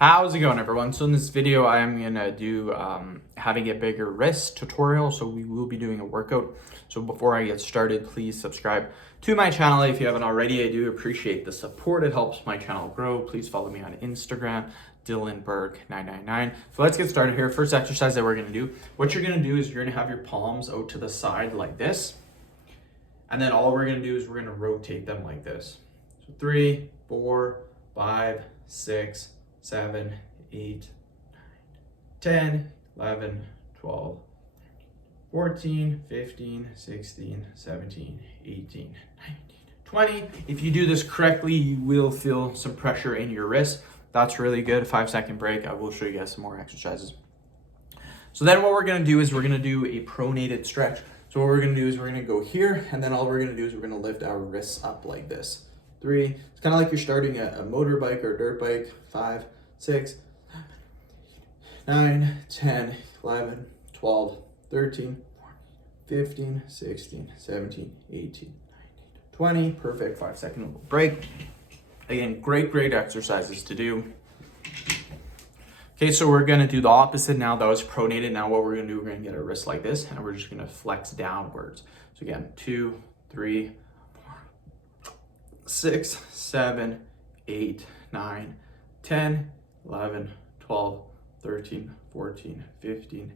How's it going, everyone? So in this video, I'm gonna do how to get bigger wrists tutorial. So we will be doing a workout. So before I get started, please subscribe to my channel if you haven't already. I do appreciate the support. It helps my channel grow. Please follow me on Instagram, DylanBurke999. So let's get started here. First exercise that we're gonna do. What you're gonna do is you're gonna have your palms out to the side like this. And then all we're gonna do is we're gonna rotate them like this. So 3, 4, 5, 6, 7, 8, 10, 11, 12, 14, 15, 16, 17, 18, 19, 20. If you do this correctly, you will feel some pressure in your wrist. That's really good. 5-second break. I will show you guys some more exercises. So then what we're gonna do is we're gonna do a pronated stretch. So what we're gonna do is we're gonna go here, and then all we're gonna do is we're gonna lift our wrists up like this. 3, it's kind of like you're starting a motorbike or a dirt bike. 5, 6, 9, 10, 11, 12, 13, 14, 15, 16, 17, 18, 19, 20. Perfect. 5-second little break. Again, great exercises to do. Okay, so we're gonna do the opposite now. That was pronated. Now what we're gonna do, we're gonna get our wrist like this, and we're just gonna flex downwards. So again, 2, 3, 6, 7, 8, 9, 10, 11, 12, 13, 14, 15,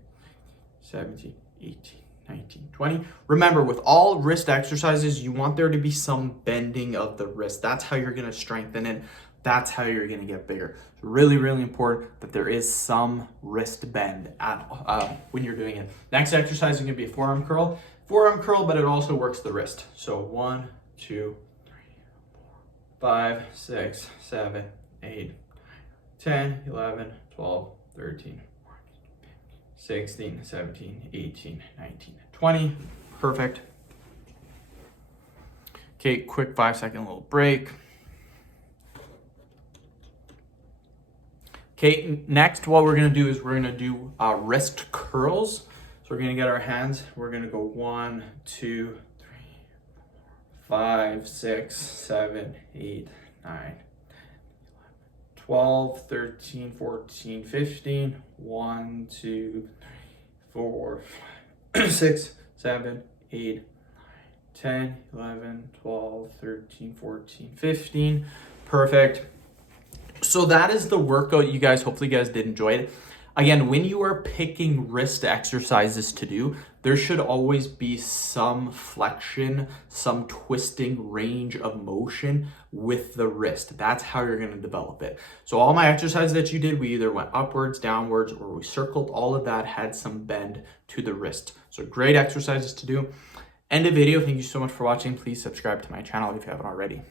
17, 18, 19, 20. Remember, with all wrist exercises, you want there to be some bending of the wrist. That's how you're gonna strengthen it. That's how you're gonna get bigger. It's really important that there is some wrist bend when you're doing it. Next exercise is gonna be a forearm curl. Forearm curl, but it also works the wrist. So 1, 2, 5, 6, 7, 8, 10, 11, 12, 13, 14, 16, 17, 18, 19, 20. Perfect. Okay, quick 5-second little break. Okay, next what we're gonna do is we're gonna do wrist curls. So we're gonna get our hands, we're gonna go 1, 2, 3, 5, 6, 7, 8, 9, 12, 13, 14, 15, 1, 2, 3, 4, 5, 6, 7, 8, 10, 11, 12, 13, 14, 15. Perfect. So that is the workout, you guys. Hopefully you guys did enjoy it. Again, when you are picking wrist exercises to do, there should always be some flexion, some twisting range of motion with the wrist. That's how you're going to develop it. So all my exercises that you did, we either went upwards, downwards, or we circled. All of that had some bend to the wrist. So great exercises to do. End of video. Thank you so much for watching. Please subscribe to my channel if you haven't already.